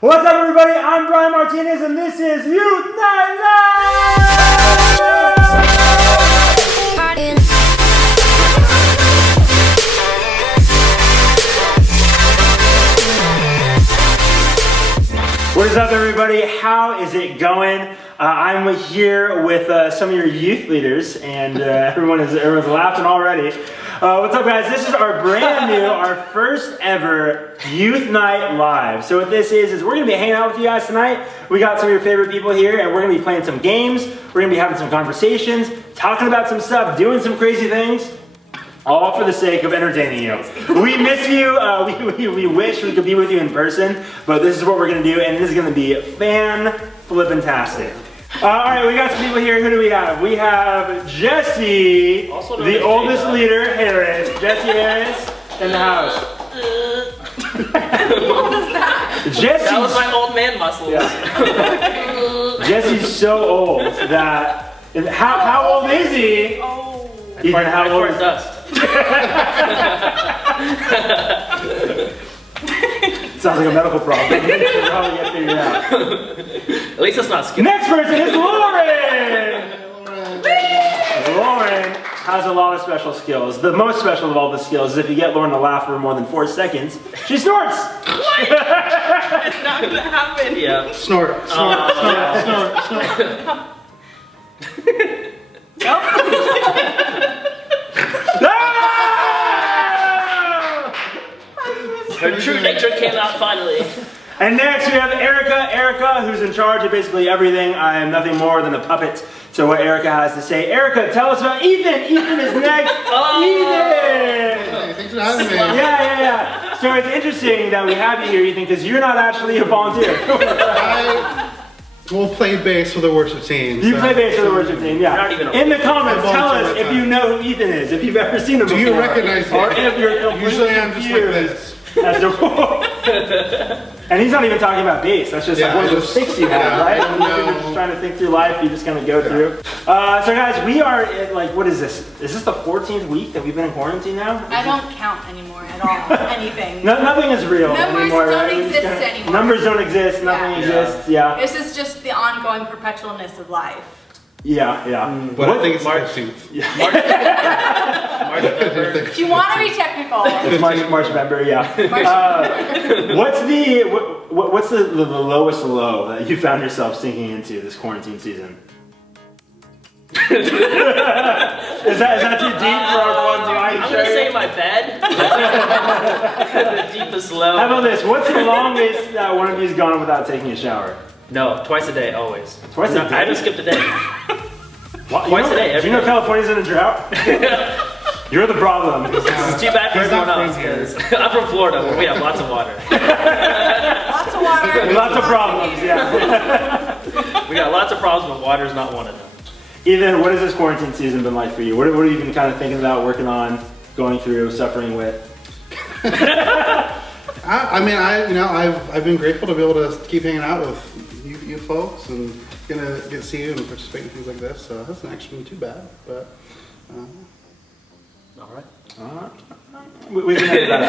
What's up, everybody? I'm Bryan Martinez, and this is Youth Night Live! What is up, everybody? How is it going? I'm here with some of your youth leaders, and everyone's laughing already. What's up, guys? This is our brand new, our first ever Youth Night Live. So what this is we're going to be hanging out with you guys tonight. We got some of your favorite people here, and we're going to be playing some games. We're going to be having some conversations, talking about some stuff, doing some crazy things. All for the sake of entertaining you. We miss you. We wish we could be with you in person, but this is what we're going to do, and this is going to be fan-flippin-tastic. All right, we got some people here. Who do we have? We have Jesse, the oldest leader, Harris. Jesse Harris in the house. What was that? That was my old man muscles. Yeah. Jesse's so old that... How old is he? Oh. Even how old is dust. Sounds like a medical problem. We should probably get figured out. At least it's not skin. Next person is Lauren! Lauren has a lot of special skills. The most special of all the skills is if you get Lauren to laugh for more than 4 seconds, she snorts! What? It's not gonna happen. Yeah. Snort. Nope. Her true nature came out finally. And next we have Erica, who's in charge of basically everything. I am nothing more than a puppet to what Erica has to say. Erica, tell us about Ethan. Ethan is next. Ethan! Hey, thanks for having me. Yeah. So it's interesting that we have you here, Ethan, because you're not actually a volunteer. I will play bass for the worship team. You play bass for the worship team, yeah. Not even in the comments, tell us if you know who Ethan is, if you've ever seen him before. Do you recognize him? Or if you're Usually I'm just like this. As to, and he's not even talking about bass. That's just like one of those sticks you have, right? When you're just trying to think through life, you just kind of go through. So guys, we are at, like, what is this? Is this the 14th week that we've been in quarantine now? I don't count anymore at all. Anything. Nothing is real Numbers anymore, don't right? exist anymore. Numbers don't exist. Nothing exists. Yeah. This is just the ongoing perpetualness of life. Yeah. But I think it's March 15th. If you want to be technical. It's March, November, yeah. What's the lowest low that you found yourself sinking into this quarantine season? is that too deep for our ones? I'm gonna say my bed. The deepest low. How about this? What's the longest that one of you's gone without taking a shower? No, twice a day, always. Twice a day? I haven't skipped a day. Twice a day. Do you know California's in a drought? You're the problem. It's too bad for everyone else. I'm from Florida, where we have lots of water. Lots of water. Lots of problems, yeah. We got lots of problems, but water's not one of them. Ethan, what has this quarantine season been like for you? What have you been kind of thinking about, working on, going through, suffering with? I've been grateful to be able to keep hanging out with you folks and gonna get to see you and participate in things like this. So it hasn't actually been too bad, but. All right. We can edit that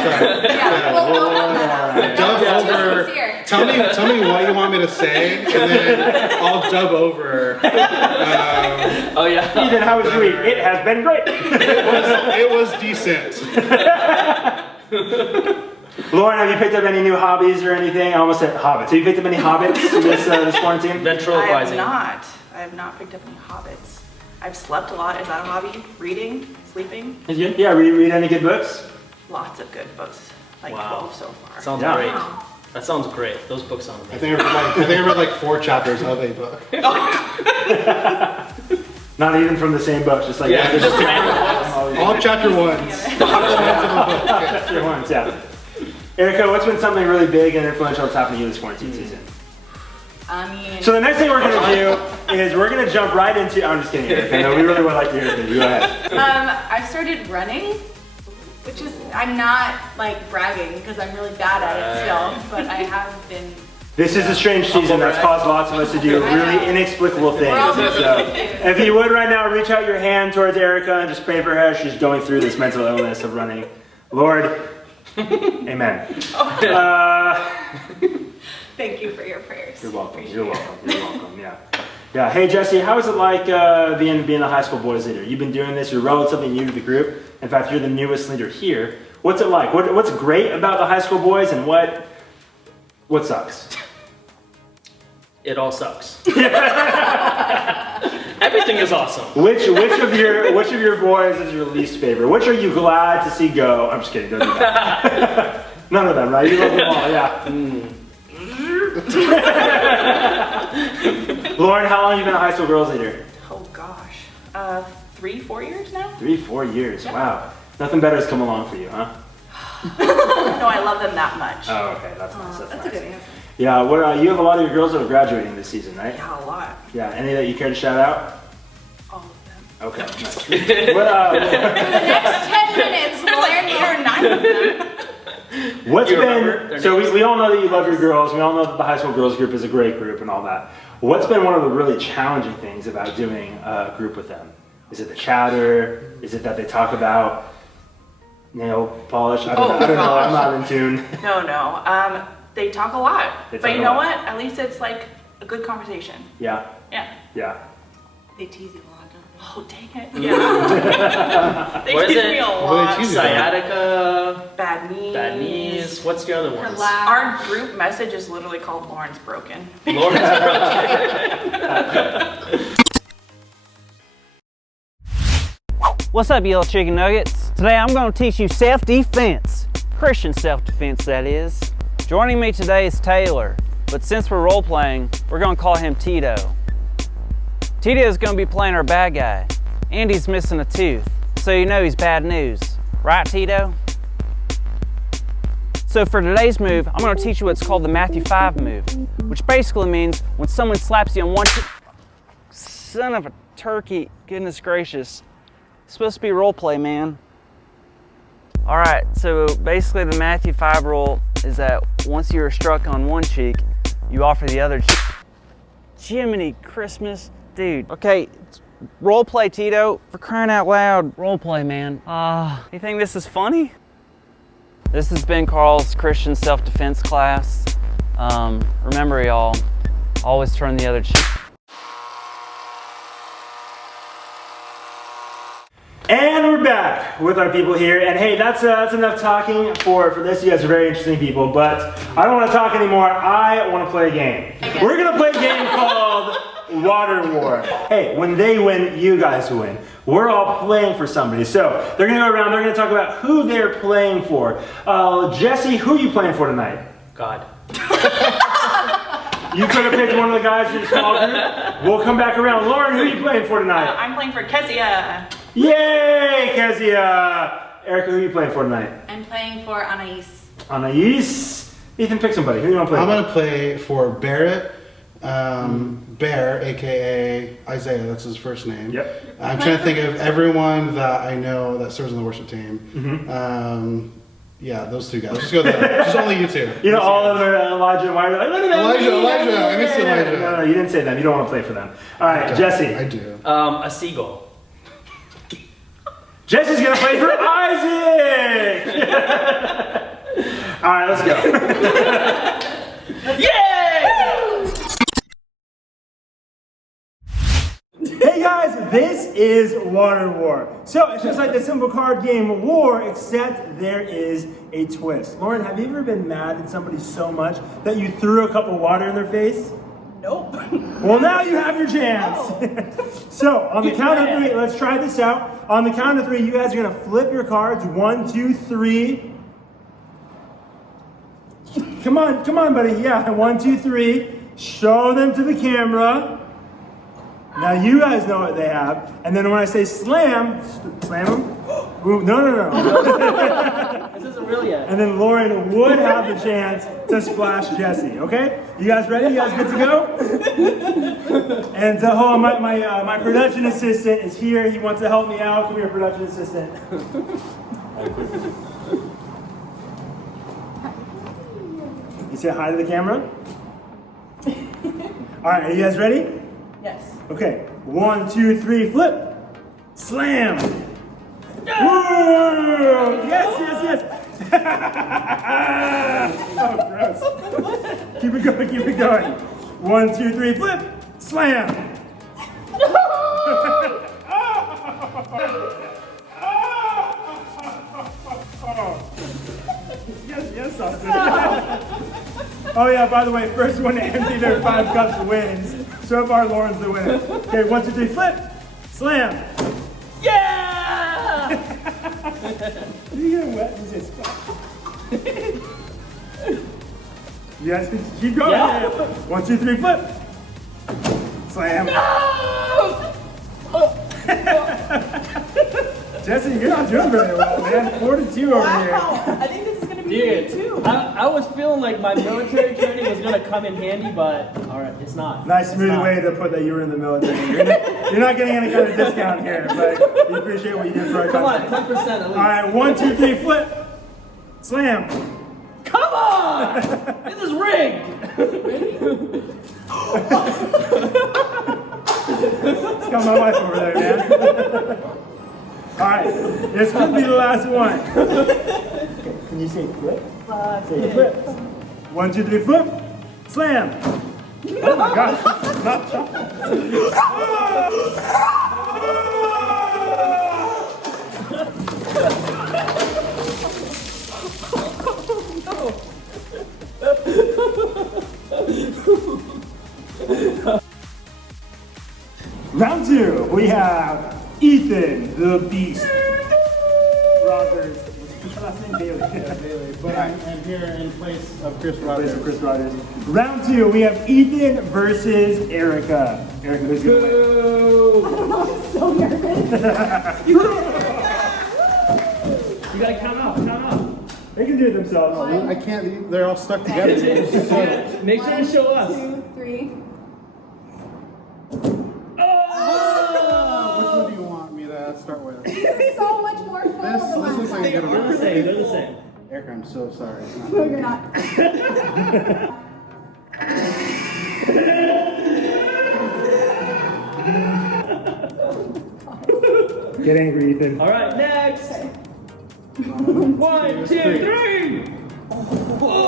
out. Dub over. Tell me what you want me to say, and then I'll dub over. Oh yeah. Ethan, how was your week? It has been great. It was decent. Lauren, have you picked up any new hobbies or anything? I almost said hobbits. Have you picked up any hobbits this quarantine? Ventriloquizing. I have not picked up any hobbits. I've slept a lot. Is that a hobby? Reading? Sleeping? Yeah, read any good books? Lots of good books. Like Wow. 12 so far. Sounds Yeah. great. Wow. That sounds great. Those books sound I great. think I read like 4 chapters of a book. Not even from the same book, just like Yeah, just random books. All chapter 1s. Chapter ones, yeah. Erica, what's been something really big and influential that's happened to you this quarantine season? So the next thing we're gonna do is we're gonna jump right into. I'm just kidding, Erica. No, we really would like to hear from you. Go ahead. I've started running, which is, I'm not like bragging because I'm really bad at it still, but I have been. This is a strange season that's caused lots of us to do really inexplicable things. So if you would right now, reach out your hand towards Erica and just pray for her. She's going through this mental illness of running. Lord, amen. Thank you for your prayers. You're welcome. Appreciate You're it. welcome. You're welcome. Yeah. Yeah. Hey, Jesse, how is it like being a high school boys leader? You've been doing this. You're relatively new to the group. In fact, you're the newest leader here. What's it like? What's great about the high school boys, and what sucks? It all sucks. Everything is awesome. Which of your boys is your least favorite? Which are you glad to see go? I'm just kidding. Don't do that. None of them, right? You love them all. Yeah. Lauren, how long have you been a high school girls leader? Oh gosh, 3-4 years now? 3-4 years. Yeah. Wow. Nothing better has come along for you, huh? No, I love them that much. Oh, okay. That's nice. That's That's a nice. good answer. Yeah. What? You have a lot of your girls that are graduating this season, right? Yeah, a lot. Yeah. Any that you care to shout out? All of them. Okay. Nice. What? For the next 10 minutes, There's like 8 or 9 of them. What's You remember been their so names? we all know that you love your girls. We all know that the high school girls group is a great group and all that. What's been one of the really challenging things about doing a group with them? Is it the chatter? Is it that they talk about nail polish? I don't know. I'm not in tune. No. They talk a lot. They But talk you a know lot. what? At least it's like a good conversation. Yeah. Yeah. Yeah. They tease you a lot, don't Oh, dang it. Yeah. They What is tease it? me a What do they lot. tease you about? Sciatica, Bad knees. bad knees. What's the other they? ones? Relax. Our group message is literally called Lauren's Broken. Lawrence What's up, you little chicken nuggets? Today I'm going to teach you self-defense. Christian self-defense, that is. Joining me today is Taylor, but since we're role-playing, we're going to call him Tito. Tito is going to be playing our bad guy, and he's missing a tooth, so you know he's bad news. Right, Tito? So for today's move, I'm going to teach you what's called the Matthew 5 move, which basically means when someone slaps you on one cheek. Son of a turkey, goodness gracious. It's supposed to be role play, man. All right, so basically the Matthew 5 rule is that once you are struck on one cheek, you offer the other cheek. Jiminy Christmas, dude. Okay, role play, Tito, for crying out loud. Role play, man. You think this is funny? This has been Carl's Christian self-defense class. Remember, y'all, always turn the other cheek. And we're back with our people here. And hey, that's enough talking for this. You guys are very interesting people, but I don't want to talk anymore. I want to play a game. We're going to play a game called Water War. Hey, when they win, you guys win. We're all playing for somebody. So they're going to go around, they're going to talk about who they're playing for. Jesse, who are you playing for tonight? God. You could have picked one of the guys in your small group. We'll come back around. Lauren, who are you playing for tonight? I'm playing for Kezia. Yay, Kezia! Erica, who are you playing for tonight? I'm playing for Anais. Anais. Ethan, pick somebody. Who do you want to play I'm for? going to play for Barrett, Bear, aka Isaiah, that's his first name. Yep. I'm trying to think of everyone that I know that serves on the worship team. Yeah, those two guys. Just go there. Just only you two. You know, all of them are Elijah and Myra. Like, look at that. Elijah. I missed Elijah. No, you didn't say them. You don't want to play for them. All right, Jesse. I do. A seagull. Jesse's going to play for Isaac. All right, let's go. Hey guys, this is Water War. So it's just like the simple card game War, except there is a twist. Lauren, have you ever been mad at somebody so much that you threw a cup of water in their face? Nope. Well, now you have your chance. So on the count of three, let's try this out. On the count of three, you guys are gonna flip your cards. 1, 2, 3. Come on, buddy. Yeah, 1, 2, 3. Show them to the camera. Now you guys know what they have. And then when I say slam them. Ooh, no. This isn't real yet. And then Lauren would have the chance to splash Jesse. Okay? You guys ready? You guys good to go? And hold on, my production assistant is here. He wants to help me out. Come here, production assistant. You say hi to the camera? All right, are you guys ready? Yes. Okay, 1, 2, 3, flip. Slam. Woo! Yes. Oh, gross. Keep it going, keep it going. 1, 2, 3, flip, slam. Yes, Austin. Oh yeah, by the way, first one to empty their 5 cups wins. So far, Lauren's the winner. Okay, 1, 2, 3, flip, slam. Yeah! You get wet, is it spot? Yes, keep going. Yeah. 1, 2, 3, flip, slam. Jesse, you're not doing very well, man. 4 to 2 over here. I think this is gonna be Dude, good too. I was feeling like my military training was gonna come in handy, but alright, it's not. Nice It's smooth not. way to put that you were in the military. You're not getting any kind of discount here, but we appreciate what you did for our Come on, country. 10% at least. All right, 1, 2, 3, flip, slam. Come on! This is rigged! It's got my wife over there, man. All right, this could be the last one. Can you say flip? Say flip. 1, 2, 3, flip, slam. Oh my gosh, it's not chocolate. Round 2, we have Ethan the Beast Rogers. What's your last name? Bailey. Yeah, Bailey. But I'm here in place of Chris Rogers. Chris Rogers. Round 2, we have Ethan versus Erica. Erica, who's gonna win? I'm so nervous. You gotta count out. They can do it themselves. I can't, they're all stuck together. Make sure to show us. 1, 2, 3. Which one do you want me to start with? This is so much more fun. This looks like a good They're the one. same, they're the same. Erica, I'm so sorry. No, you're not. Get angry, Ethan. Alright, next. 1, 2, 3! Whoa!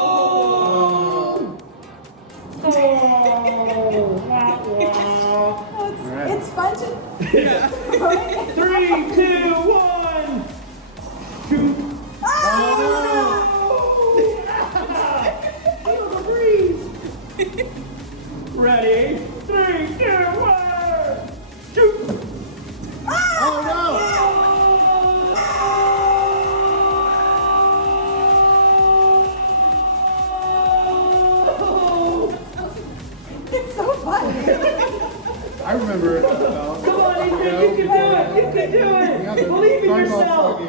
It's fun to. 3, 2, 1! Shoot! Feel the breeze! Ready? 3, 2, 1! Shoot! Oh no! It's so fun. I remember it. Come on, Ethan, you can do it! You can do it! Believe in yourself!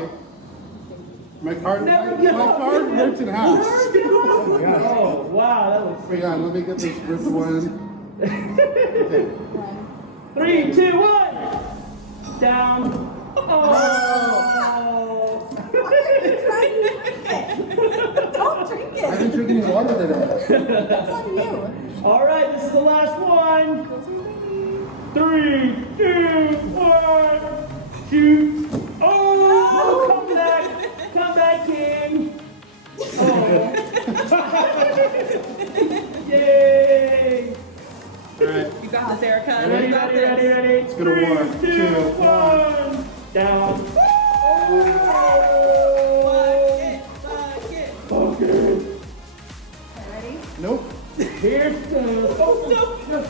My card Never ripped give up. in half. Oh, wow, that was... Hang on, let me get this ripped one. Okay. 3, 2, 1! Down. Oh! Don't drink I've it. been drinking water today. That's on you. All right, this is the last one. 3, 2, 1. Shoot. Oh, come back, King. Oh. Yay. All right. You got this, Erica. Ready. Let's go to war. 3, 2, 1. Down. Okay. Ready? Nope. Here's the... Oh, no.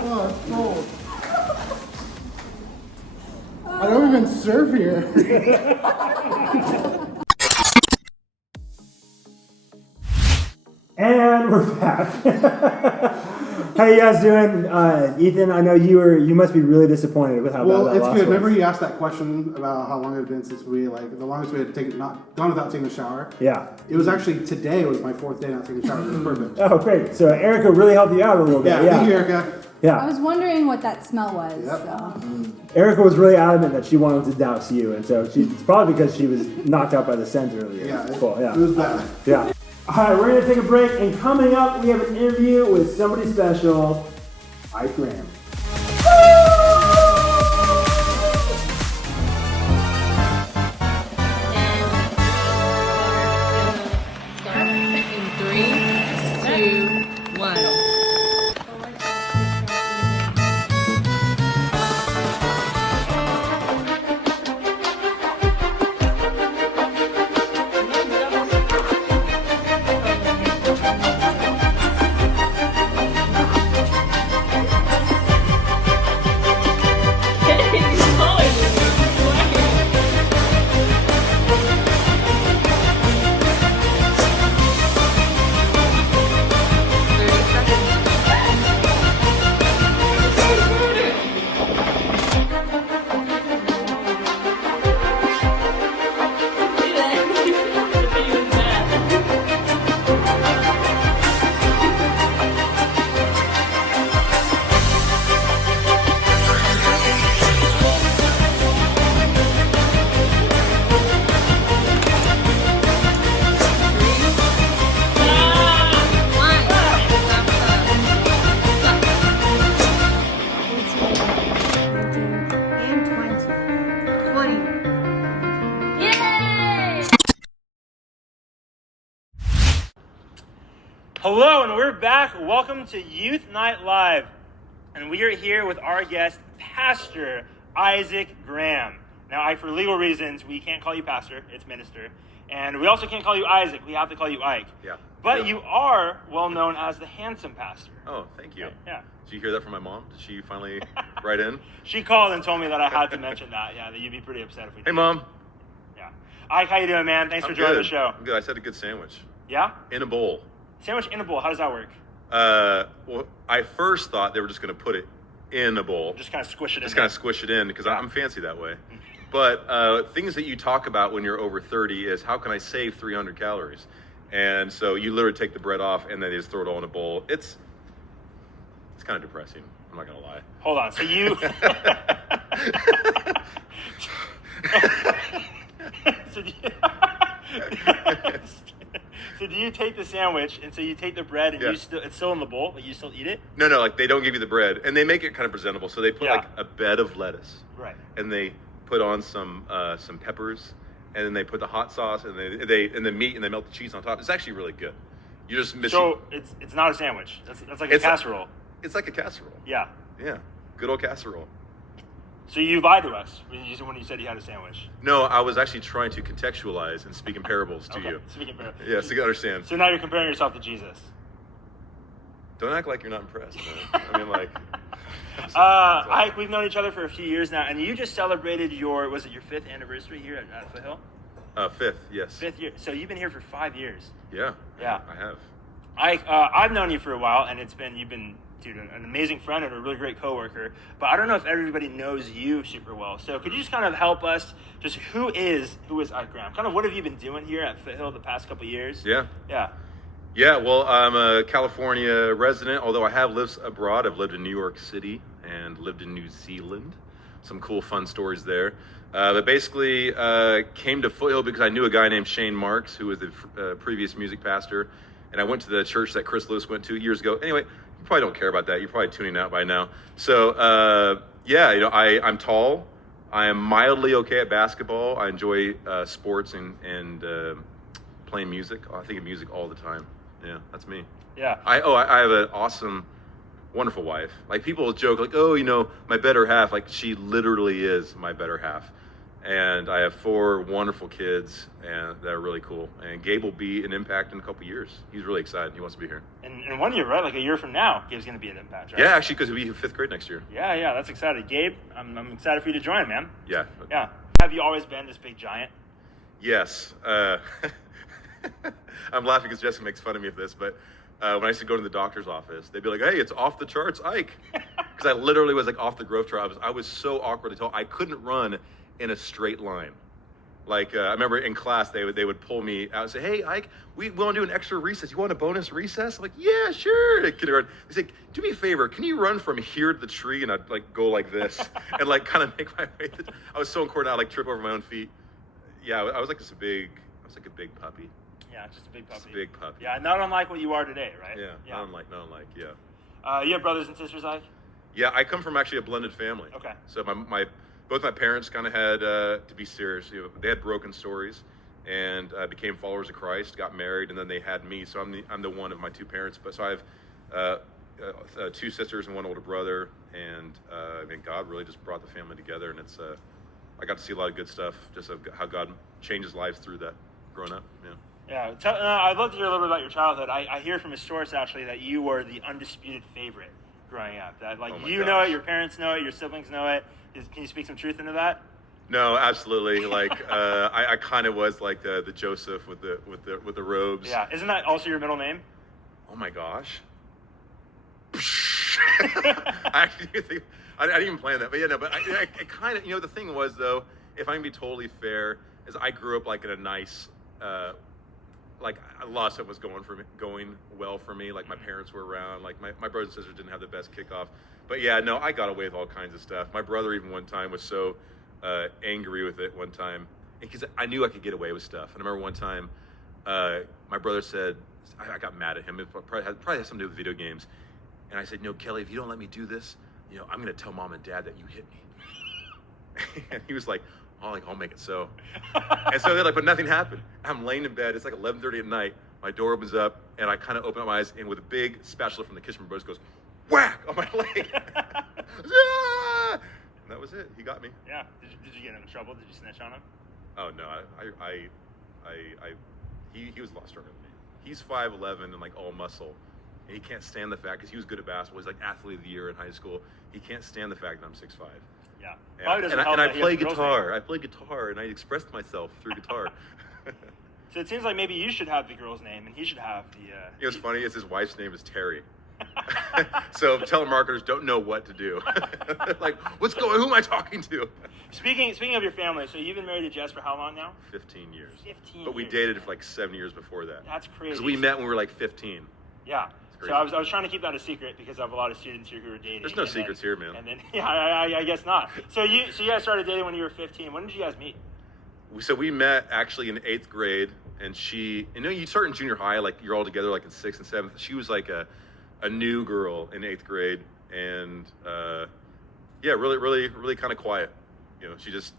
Oh, it's cold. I don't even surf here. And we're back. How you guys doing? Ethan, I know you must be really disappointed with how Well, bad that it's loss good. was. Remember you asked that question about how long it had been since we, like, the longest we had not gone without taking a shower? Yeah. It was actually, today was my 4th day not taking a shower. It was perfect. Oh, great. So Erica really helped you out a little bit. Yeah, thank you, Erica. I Yeah. was wondering what that smell was. Yep. So. Erica was really adamant that she wanted to douse you, and so it's probably because she was knocked out by the scent earlier. Yeah, Cool, it was bad. Yeah. All right, we're gonna take a break, and coming up, we have an interview with somebody special, Ike Graham. Hello, and we're back. Welcome to Youth Night Live. And we are here with our guest, Pastor Ike Graham. Now, Ike, for legal reasons, we can't call you pastor, it's minister. And we also can't call you Isaac, we have to call you Ike. Yeah. But you are well known as the handsome pastor. Oh, thank you. Yeah. Did you hear that from my mom? Did she finally write in? She called and told me that I had to mention that, that you'd be pretty upset if we did. Hey, Mom. Yeah. Ike, how you doing, man? Thanks for joining the show. I'm good. I said a good sandwich. Yeah? In a bowl. Sandwich in a bowl, how does that work? Well, I first thought they were just going to put it in a bowl. Just kind of squish it in. Just kind of squish it in, because I'm fancy that way. But things that you talk about when you're over 30 is, how can I save 300 calories? And so you literally take the bread off and then they just throw it all in a bowl. It's kind of depressing. I'm not going to lie. Hold on. So you... So do you take the sandwich, and so you take the bread, and it's still in the bowl, but you still eat it? No, like they don't give you the bread, and they make it kind of presentable. So they put like a bed of lettuce, right? And they put on some peppers, and then they put the hot sauce, and the meat, and they melt the cheese on top. It's actually really good. You just miss. So it's not a sandwich. That's like a casserole. It's like a casserole. Yeah. Yeah. Good old casserole. So you lied to us when you said you had a sandwich. No, I was actually trying to contextualize and speak in parables to you. Speak in parables. Yeah, so you can understand. So now you're comparing yourself to Jesus. Don't act like you're not impressed, man. I mean, like... Ike, we've known each other for a few years now, and you just celebrated your 5th anniversary here at Foothill? 5th, yes. 5th year. So you've been here for 5 years. Yeah. Yeah. I have. Ike, I've known you for a while, and you've been, dude, an amazing friend and a really great coworker. But I don't know if everybody knows you super well. So could you just kind of help us? Just who is Ike Graham? Kind of what have you been doing here at Foothill the past couple of years? Yeah. Yeah. Yeah. Well, I'm a California resident, although I have lived abroad. I've lived in New York City and lived in New Zealand. Some cool, fun stories there. But basically, came to Foothill because I knew a guy named Shane Marks, who was the previous music pastor. And I went to the church that Chris Lewis went to years ago. Anyway, you probably don't care about that. You're probably tuning out by now. So, I'm tall. I am mildly okay at basketball. I enjoy sports and playing music. I think of music all the time. Yeah, that's me. Yeah. I have an awesome, wonderful wife. Like, people joke, like, oh, my better half. Like, she literally is my better half. And I have 4 wonderful kids, and that are really cool. And Gabe will be an Impact in a couple years. He's really excited. He wants to be here. And 1 year, right? Like a year from now, Gabe's going to be an Impact, right? Yeah, actually, because he'll be in 5th grade next year. Yeah, that's exciting. Gabe, I'm excited for you to join, man. Yeah. Yeah. Have you always been this big giant? Yes. I'm laughing because Jessica makes fun of me for this, but when I used to go to the doctor's office, they'd be like, hey, it's off the charts, Ike. Because I literally was like off the growth chart. I was so awkwardly tall. I couldn't run in a straight line. Like I remember in class they would pull me out and say, "Hey, Ike, we want to do an extra recess. You want a bonus recess?" I'm like, "Yeah, sure." At kindergarten, they say, "Do me a favor, can you run from here to the tree?" And I'd like go like this and like kind of make my way. I was so important, I'd like trip over my own feet. Yeah, I was like a big puppy. Yeah, just a big puppy. Just a big puppy. Yeah, not unlike what you are today, right? Yeah, not unlike, yeah. You have brothers and sisters, Ike? Yeah, I come from actually a blended family. Okay. So both my parents kind of had, to be serious, they had broken stories, and became followers of Christ, got married, and then they had me. So I'm the one of my two parents. But so I have two sisters and one older brother, and I mean, God really just brought the family together, and it's I got to see a lot of good stuff, just of how God changes lives through that growing up. Yeah. Yeah, I'd love to hear a little bit about your childhood. I hear from a source actually that you were the undisputed favorite growing up. That like Oh my you know gosh. it, your parents know it, your siblings know it. Can you speak some truth into that? No, absolutely. Like I kind of was like the Joseph with the robes. Yeah, isn't that also your middle name? Oh my gosh. I actually didn't think, I didn't even plan that, but yeah, no, but I kind of, the thing was though, if I can be totally fair, is I grew up like in a nice, like a lot of stuff was going well for me. Like my parents were around, like my brothers and sisters didn't have the best kickoff, but yeah, no, I got away with all kinds of stuff. My brother even one time was so angry with it one time, because I knew I could get away with stuff. And I remember one time, my brother said, I got mad at him. It probably had something to do with video games. And I said, "No, Kelly, if you don't let me do this, I'm going to tell mom and dad that you hit me." And he was like, I'll make it so. And so they're like, but nothing happened. I'm laying in bed. It's like 11:30 at night. My door opens up, and I kind of open up my eyes, and with a big spatula from the kitchen, my brother goes, whack on my leg. Ah! And that was it. He got me. Yeah. Did you get him in trouble? Did you snitch on him? Oh no, he was a lot stronger than me. He's 5'11" and like all muscle. And he can't stand the fact, because he was good at basketball. He's like athlete of the year in high school. He can't stand the fact that I'm 6'5". Yeah. And I play guitar. I play guitar, and I expressed myself through guitar. So it seems like maybe you should have the girl's name, and he should have the. What's funny is his wife's name is Terry. So telemarketers don't know what to do. Like, who am I talking to? Speaking of your family, so you've been married to Jess for how long now? 15 years. 15 But we years. dated for like 7 years before that. That's crazy. Because we met when we were like 15. Yeah. crazy. So I was trying to keep that a secret because I have a lot of students here who are dating. There's no secrets here, man. And then I guess not. So you guys started dating when you were 15. When did you guys meet? So we met actually in 8th grade, and you start in junior high, like you're all together like in 6th and 7th. She was like a new girl in 8th grade, and really kind of quiet. She has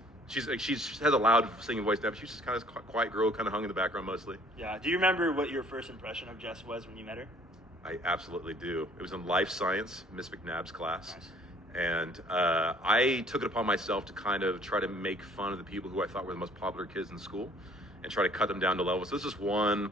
a loud singing voice now, but she's just kind of a quiet girl, kind of hung in the background mostly. Yeah. Do you remember what your first impression of Jess was when you met her? I absolutely do. It was in life science, Miss McNabb's class. Nice. And I took it upon myself to kind of try to make fun of the people who I thought were the most popular kids in school and try to cut them down to levels. So this is one,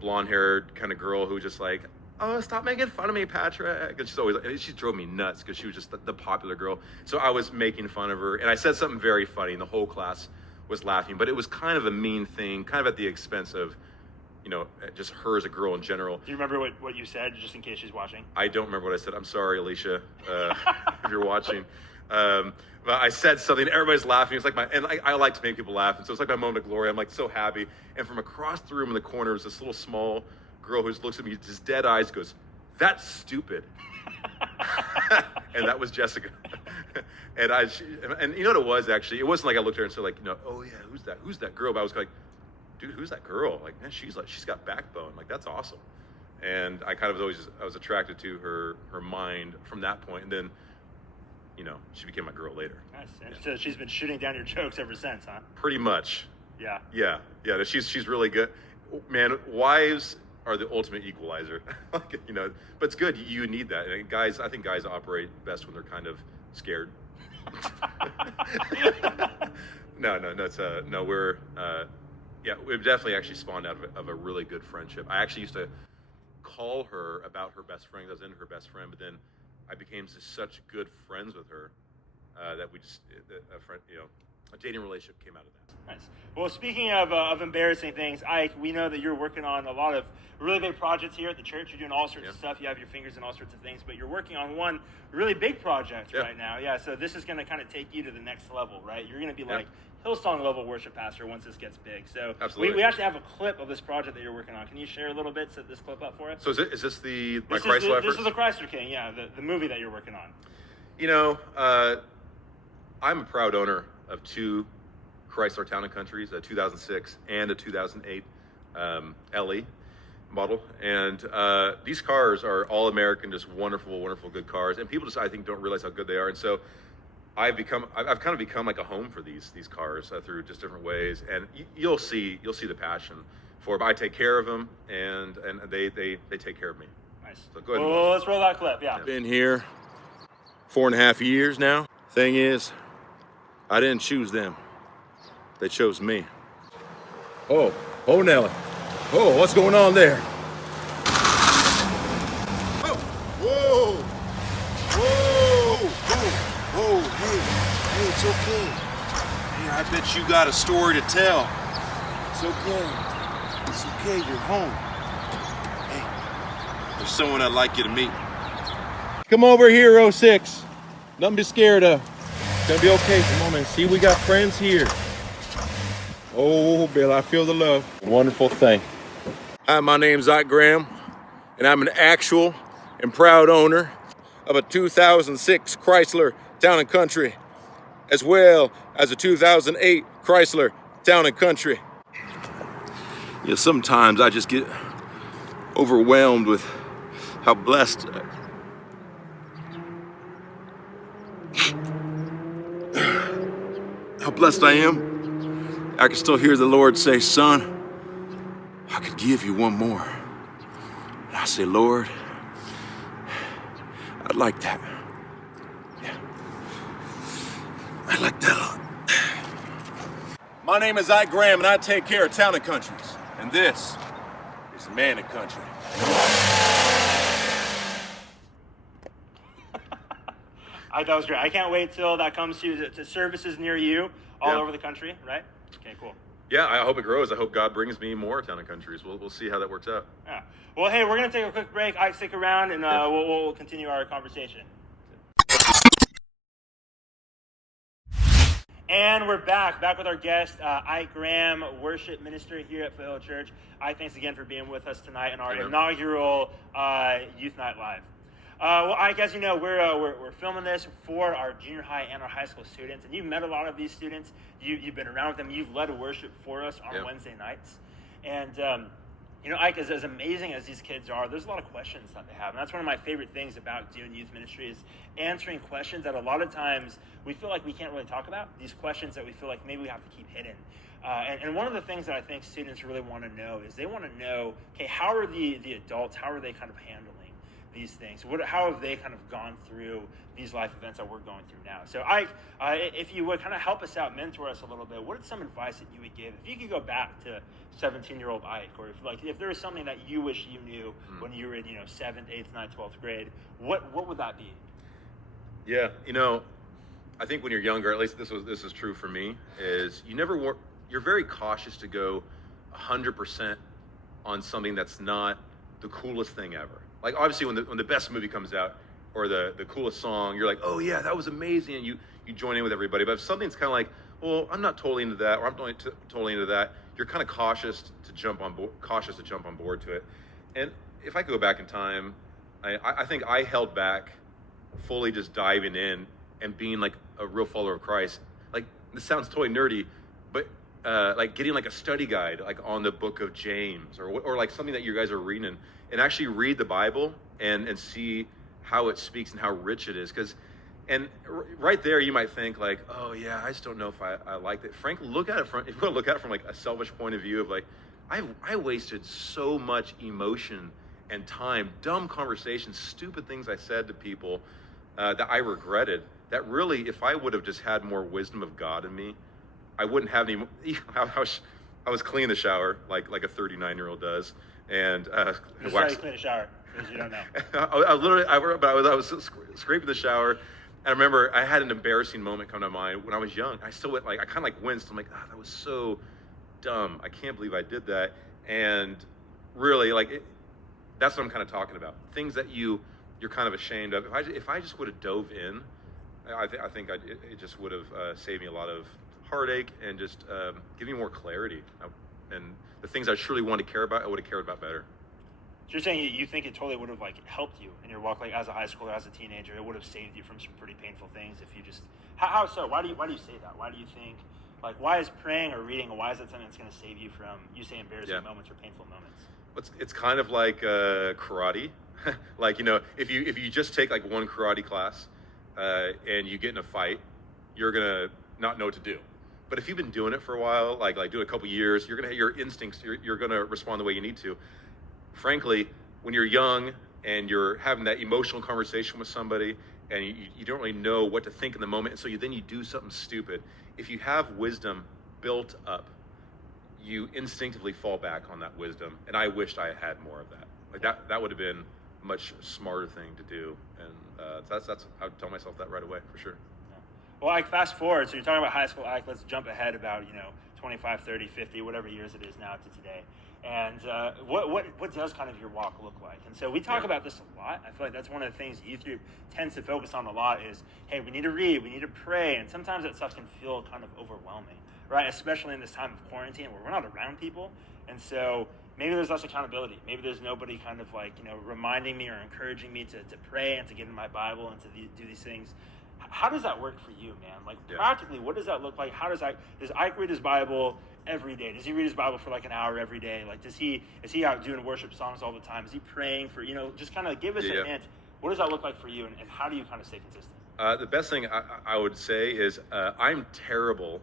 blonde-haired kind of girl who just like, oh, stop making fun of me, Patrick. And she drove me nuts because she was just the popular girl. So I was making fun of her, and I said something very funny, and the whole class was laughing. But it was kind of a mean thing, kind of at the expense of, just her as a girl in general. Do you remember what you said, just in case she's watching? I don't remember what I said. I'm sorry, Alicia, if you're watching. But I said something, everybody's laughing. It's like I like to make people laugh, and so it's like my moment of glory. I'm like so happy. And from across the room in the corner was this little small girl who just looks at me, just dead eyes, goes, "That's stupid." And that was Jessica. And you know what it was actually? It wasn't like I looked at her and said like, oh yeah, who's that girl? But I was like, dude, who's that girl? Like, man, she's got backbone. Like, that's awesome. And I kind of I was attracted to her mind from that point. And then, she became my girl later. Nice. And so she's been shooting down your jokes ever since, huh? Pretty much. Yeah. Yeah. She's really good. Man, wives are the ultimate equalizer. But it's good. You need that. And I think guys operate best when they're kind of scared. No, we're, we've definitely actually spawned out of a really good friendship. I actually used to call her about her best friend. I was into her best friend, but then I became such good friends with her that we just, a dating relationship came out of that. Nice. Well, speaking of embarrassing things, Ike, we know that you're working on a lot of really big projects here at the church. You're doing all sorts of stuff. You have your fingers in all sorts of things, but you're working on one really big project right now. Yeah, so this is going to kind of take you to the next level, right? You're going to be like Hillsong level worship pastor once this gets big. So we actually have a clip of this project that you're working on. Can you share a little bit, set this clip up for us? So is this my Chrysler efforts? This is the Chrysler King, yeah, the movie that you're working on. You know, I'm a proud owner of two Chrysler Town & Countries, a 2006 and a 2008 LE model. And these cars are all American, just wonderful, wonderful, good cars. And people just, I think, don't realize how good they are. And so I've kind of become like a home for these cars through just different ways. And you'll see the passion for it. But I take care of them, and they take care of me. Nice. So go ahead. Well, let's roll that clip. Yeah. Been here 4.5 years now. Thing is, I didn't choose them. They chose me. Oh, Nelly. Oh, what's going on there? Oh, whoa, hey, it's okay. Hey, I bet you got a story to tell. It's okay, you're home. Hey, there's someone I'd like you to meet. Come over here, 06. Nothing to be scared of. It's gonna be okay. Come on, man. See, we got friends here. Oh, Bill, I feel the love. Wonderful thing. Hi, my name's Ike Graham, and I'm an actual and proud owner of a 2006 Chrysler Town & Country, as well as a 2008 Chrysler Town & Country. You know, sometimes I just get overwhelmed with how blessed I am. I can still hear the Lord say, son, I could give you one more. And I say, Lord, I'd like that. Yeah. I'd like that a lot. My name is Ike Graham, and I take care of Town & Countries. And this is Man & Country. That was great. I can't wait till that comes to services near you all over the country, right? Okay, cool. Yeah, I hope it grows. I hope God brings me more Town & Countries. We'll see how that works out. Yeah. Well, hey, we're going to take a quick break. Ike, stick around, and we'll continue our conversation. And we're back with our guest, Ike Graham, worship minister here at Foothill Church. Ike, thanks again for being with us tonight in our inaugural Youth Night Live. Well, Ike, as you know, we're filming this for our junior high and our high school students, and you've met a lot of these students. You've been around with them. You've led worship for us on Wednesday nights, and you know, Ike, as amazing as these kids are, there's a lot of questions that they have, and that's one of my favorite things about doing youth ministry is answering questions that a lot of times we feel like we can't really talk about. These questions that we feel like maybe we have to keep hidden. And one of the things that I think students really want to know is they want to know, okay, how are the adults? How are they kind of handling these things? How have they kind of gone through these life events that we're going through now? So Ike, if you would kind of help us out, mentor us a little bit, what is some advice that you would give? If you could go back to 17-year-old Ike, or if there was something that you wish you knew when you were in 7th, 8th, 9th, 12th grade, what would that be? Yeah, I think when you're younger, at least this is true for me, is you're very cautious to go 100% on something that's not the coolest thing ever. Like obviously when the best movie comes out or the coolest song, you're like, oh yeah, that was amazing, and you join in with everybody. But if something's kind of like, well, I'm not totally into that, or I'm totally into that, you're kind of cautious to jump on board to it. And if I could go back in time, I think I held back fully just diving in and being like a real follower of Christ. Like this sounds totally nerdy, but like getting like a study guide like on the book of James or like something that you guys are reading and actually read the Bible and see how it speaks and how rich it is. And right there you might think like, oh yeah, I just don't know if I like it. Frank, if you want to look at it from like a selfish point of view of like, I wasted so much emotion and time, dumb conversations, stupid things I said to people that I regretted, that really, if I would have just had more wisdom of God in me, I wouldn't have any. I was cleaning the shower like a 39-year-old does, and This is how you clean a shower, because you don't know. I was scraping the shower, I remember I had an embarrassing moment come to mind when I was young. I still went I kind of winced. I'm like, that was so dumb. I can't believe I did that. And really, that's what I'm kind of talking about. Things that you're kind of ashamed of. If I just would have dove in, I think it just would have saved me a lot of heartache and just give me more clarity. And the things I truly wanted to care about, I would have cared about better. So you're saying you think it totally would have helped you in your walk, as a high schooler, as a teenager? It would have saved you from some pretty painful things if you just. How so? Why do you say that? Why do you think? Why is praying or reading, or why is that something that's going to save you from, you say, embarrassing moments or painful moments? It's kind of like karate. If you just take one karate class and you get in a fight, you're gonna not know what to do. But if you've been doing it for a while, do it a couple years, you're gonna your instincts. You're gonna respond the way you need to. Frankly, when you're young and you're having that emotional conversation with somebody and you don't really know what to think in the moment, and so then you do something stupid. If you have wisdom built up, you instinctively fall back on that wisdom. And I wished I had more of that. That would have been a much smarter thing to do. And that's I would tell myself that right away, for sure. Yeah. Well, fast forward. So you're talking about high school, let's jump ahead about, 25, 30, 50, whatever years it is now to today. And what does kind of your walk look like? And so we talk about this a lot. I feel like that's one of the things youth group tends to focus on a lot is, hey, we need to read, we need to pray. And sometimes that stuff can feel kind of overwhelming, right? Especially in this time of quarantine where we're not around people. And so maybe there's less accountability. Maybe there's nobody kind of reminding me or encouraging me to pray and to get in my Bible and to do these things. How does that work for you, man? Practically, what does that look like? Does Ike read his Bible every day? Does he read his Bible for an hour every day? Is he out doing worship songs all the time? Is he praying for, just kind of give us a hint. What does that look like for you, and how do you kind of stay consistent? The best thing I would say is I'm terrible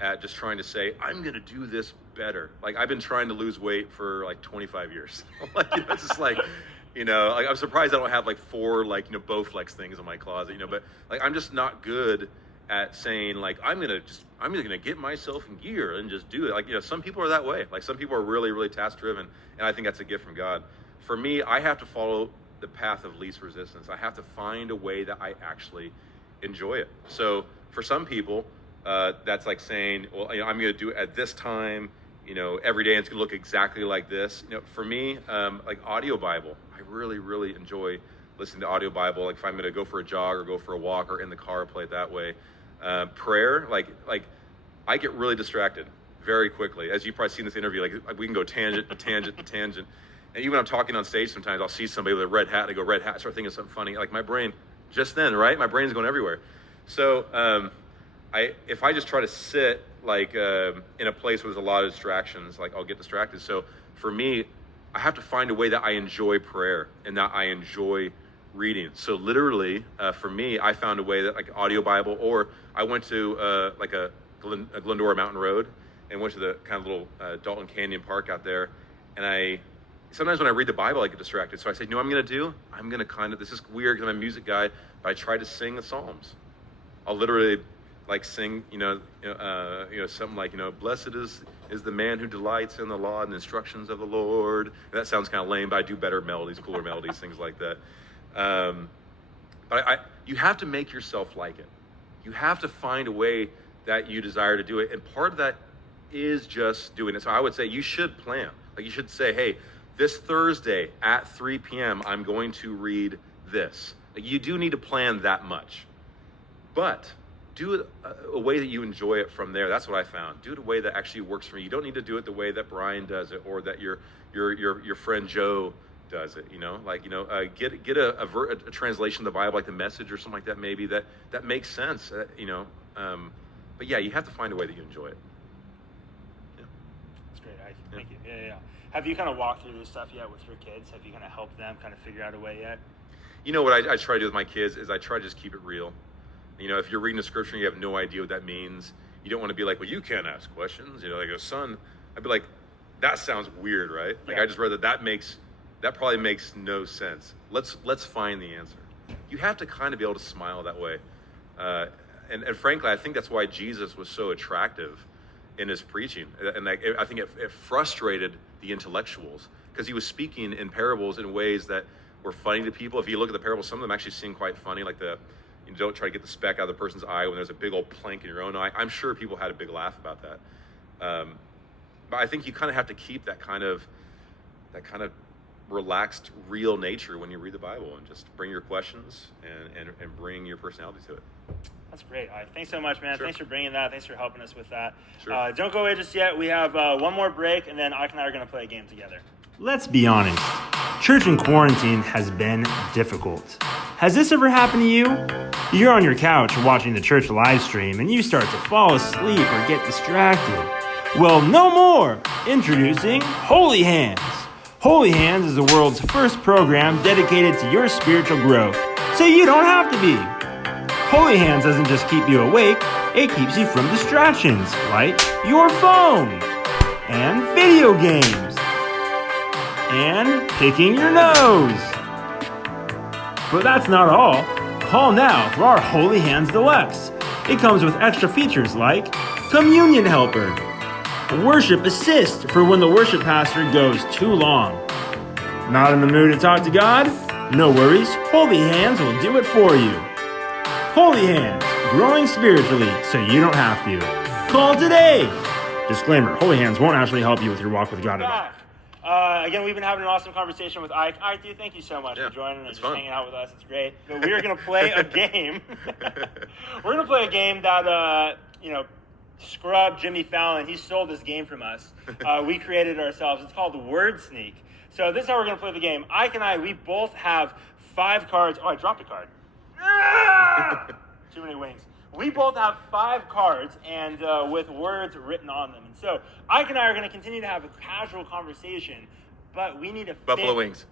at just trying to say, I'm going to do this better. I've been trying to lose weight for 25 years. It's just I'm surprised I don't have 4 Bowflex things in my closet, but I'm just not good at saying I'm gonna get myself in gear and just do it. Some people are that way. Some people are really, really task driven, and I think that's a gift from God. For me, I have to follow the path of least resistance. I have to find a way that I actually enjoy it. So for some people, that's saying, well, I'm gonna do it at this time, every day, and it's gonna look exactly like this. For me, audio Bible, I really, really enjoy listening to audio Bible. If I'm gonna go for a jog or go for a walk or in the car, play it that way. Prayer, I get really distracted very quickly. As you probably seen in this interview, we can go tangent to tangent to tangent. And even when I'm talking on stage, sometimes I'll see somebody with a red hat, and I go, red hat, I start thinking of something funny. My brain, just then, right? My brain's going everywhere. So if I just try to sit in a place where there's a lot of distractions, I'll get distracted. So for me, I have to find a way that I enjoy prayer and that I enjoy reading. So literally, for me, I found a way that audio Bible, or I went to a Glendora Mountain Road and went to the kind of little Dalton Canyon Park out there. And sometimes when I read the Bible, I get distracted. So I say, I'm going to kind of, this is weird because I'm a music guy, but I try to sing the Psalms. I'll literally sing, something blessed is the man who delights in the law and the instructions of the Lord. That sounds kind of lame, but I do better melodies, cooler melodies, things like that. But you have to make yourself like it. You have to find a way that you desire to do it. And part of that is just doing it. So I would say you should plan. You should say, hey, this Thursday at 3 p.m., I'm going to read this. You do need to plan that much. But do it a way that you enjoy it from there. That's what I found. Do it a way that actually works for you. You don't need to do it the way that Bryan does it, or that your friend Joe does it. Get a translation of the Bible, like the Message or something like that, maybe that makes sense. But yeah, you have to find a way that you enjoy it. Yeah. That's great, Ike. Thank you. Yeah. Have you kind of walked through this stuff yet with your kids? Have you kind of helped them kind of figure out a way yet? What I try to do with my kids is I try to just keep it real. If you're reading a scripture and you have no idea what that means, you don't want to be like, well, you can't ask questions. Son, I'd be like, that sounds weird, right? I just read that probably makes no sense. Let's find the answer. You have to kind of be able to smile that way. And frankly, I think that's why Jesus was so attractive in his preaching. And I think it frustrated the intellectuals because he was speaking in parables in ways that were funny to people. If you look at the parables, some of them actually seem quite funny, like the You don't try to get the speck out of the person's eye when there's a big old plank in your own eye. I'm sure people had a big laugh about that. But I think you kind of have to keep that kind of relaxed, real nature when you read the Bible, and just bring your questions and bring your personality to it. That's great. All right, thanks so much, man. Sure. Thanks for bringing that. Thanks for helping us with that. Sure. Don't go away just yet. We have one more break, and then Ike and I are going to play a game together. Let's be honest. Church in quarantine has been difficult. Has this ever happened to you? You're on your couch watching the church live stream, and you start to fall asleep or get distracted. Well, no more. Introducing Holy Hands. Holy Hands is the world's first program dedicated to your spiritual growth, so you don't have to be. Holy Hands doesn't just keep you awake, it keeps you from distractions like your phone, and video games, and picking your nose. But that's not all. Call now for our Holy Hands Deluxe. It comes with extra features like Communion Helper, Worship Assist for when the worship pastor goes too long. Not in the mood to talk to God? No worries, Holy Hands will do it for you. Holy Hands, growing spiritually so you don't have to. Call today! Disclaimer, Holy Hands won't actually help you with your walk with God at all. Again, we've been having an awesome conversation with Ike. Ike, dude, thank you so much for joining and just hanging out with us. It's great. But we're going to play a game. We're going to play a game that, Scrub Jimmy Fallon, he stole this game from us. We created it ourselves. It's called Word Sneak. So this is how we're going to play the game. Ike and I, we both have 5 cards. Oh, I dropped a card. Too many wings. We both have 5 cards and with words written on them. And so Ike and I are going to continue to have a casual conversation, but we need to Buffalo wings.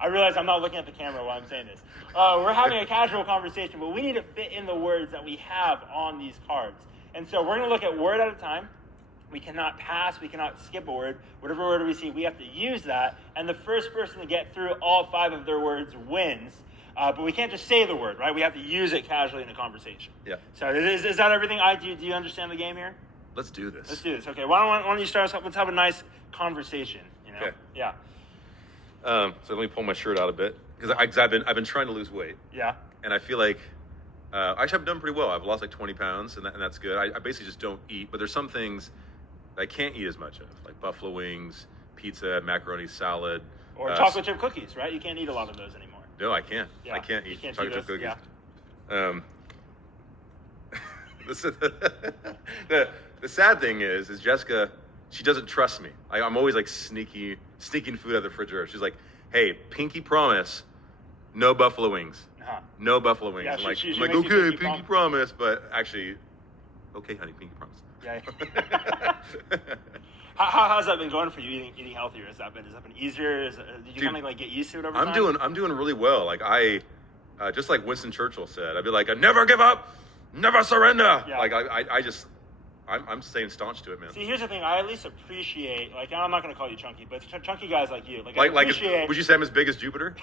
I realize I'm not looking at the camera while I'm saying this. We're having a casual conversation, but we need to fit in the words that we have on these cards. And so we're going to look at word at a time. We cannot pass. We cannot skip a word. Whatever word we see, we have to use that. And the first person to get through all 5 of their words wins. But we can't just say the word, right? We have to use it casually in a conversation. Yeah. So is that everything? Do you understand the game here? Let's do this. Let's do this. Okay. Why don't you start us off? Let's have a nice conversation. Okay. Yeah. So let me pull my shirt out a bit because I've been trying to lose weight. Yeah. And I feel like actually I've done pretty well. I've lost like 20 pounds, and that's good. I basically just don't eat, but there's some things that I can't eat as much of, like buffalo wings, pizza, macaroni salad, or chocolate chip cookies. Right? You can't eat a lot of those anymore. No, I can't. Yeah. I can't eat chocolate chip cookies. Yeah. The sad thing is Jessica, she doesn't trust me. I'm always like sneaking food out of the refrigerator. She's like, "Hey, pinky promise, no buffalo wings, no buffalo wings." Yeah, I'm like, she okay, pinky promise, but actually, okay, honey, pinky promise. Yeah. How's that been going for you eating healthier? Has that been easier? Did you kind of like get used to it over time? I'm doing really well. Like just like Winston Churchill said, I'd be like, "I never give up, never surrender." Yeah. Like I'm staying staunch to it, man. See, here's the thing. I at least appreciate, like, I'm not going to call you chunky, but chunky guys like you. Like would you say I'm as big as Jupiter?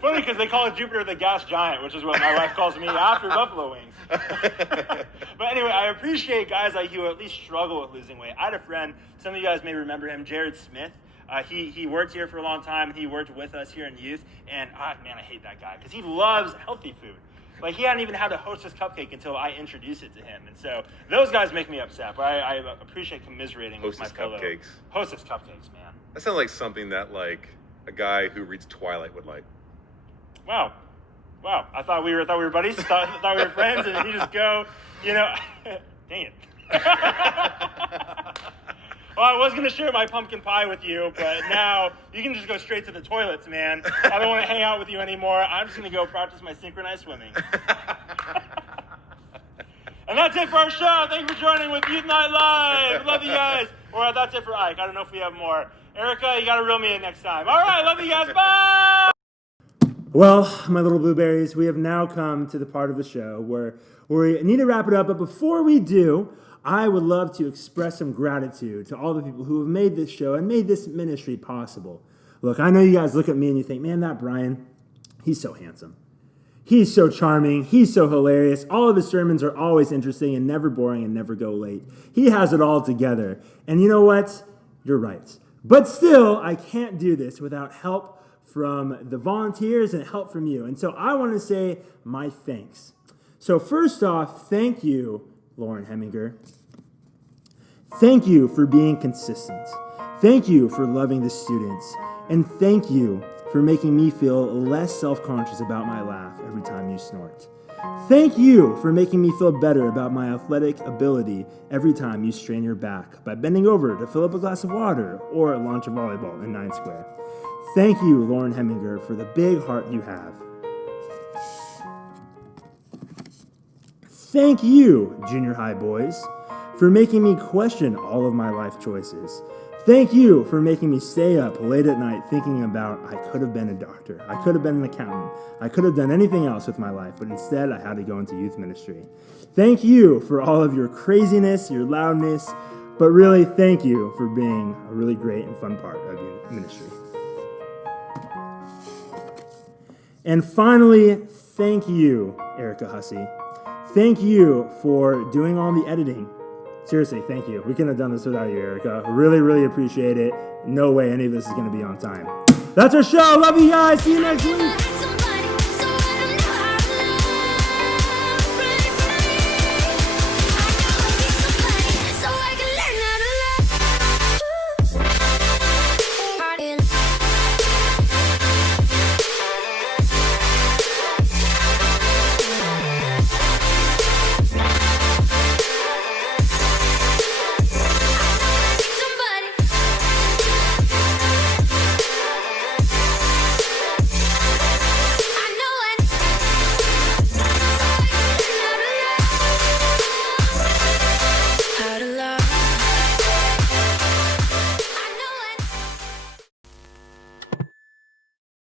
Funny because they call it Jupiter the gas giant, which is what my wife calls me after buffalo wings. But anyway, I appreciate guys like you who at least struggle with losing weight. I had a friend, some of you guys may remember him, Jared Smith. He worked here for a long time. He worked with us here in youth, and man, I hate that guy because he loves healthy food. Like, he hadn't even had a Hostess cupcake until I introduced it to him. And so those guys make me upset, but I appreciate commiserating with my fellow. Hostess cupcakes, man. That sounds like something that, like, a guy who reads Twilight would like. Wow. I thought we were buddies. thought we were friends, and then you just go, dang it. Well, I was going to share my pumpkin pie with you, but now you can just go straight to the toilets, man. I don't want to hang out with you anymore. I'm just going to go practice my synchronized swimming. And that's it for our show. Thank you for joining with Youth Night Live. Love you guys. Or that's it for Ike. I don't know if we have more. Erica, you got to reel me in next time. All right, love you guys. Bye. Well, my little blueberries, we have now come to the part of the show where we need to wrap it up. But before we do, I would love to express some gratitude to all the people who have made this show and made this ministry possible. Look, I know you guys look at me and you think, man, that Bryan, he's so handsome. He's so charming. He's so hilarious. All of his sermons are always interesting and never boring and never go late. He has it all together. And you know what? You're right. But still, I can't do this without help from the volunteers and help from you. And so I want to say my thanks. So first off, thank you, Lauren Heminger. Thank you for being consistent. Thank you for loving the students. And thank you for making me feel less self-conscious about my laugh every time you snort. Thank you for making me feel better about my athletic ability every time you strain your back by bending over to fill up a glass of water or launch a volleyball in 9 square. Thank you, Lauren Heminger, for the big heart you have. Thank you, junior high boys, for making me question all of my life choices. Thank you for making me stay up late at night thinking about I could have been a doctor, I could have been an accountant, I could have done anything else with my life, but instead I had to go into youth ministry. Thank you for all of your craziness, your loudness, but really thank you for being a really great and fun part of youth ministry. And finally, thank you, Erica Hussey. Thank you for doing all the editing. Seriously, thank you. We couldn't have done this without you, Erica. Really, really appreciate it. No way any of this is going to be on time. That's our show. Love you guys. See you next week.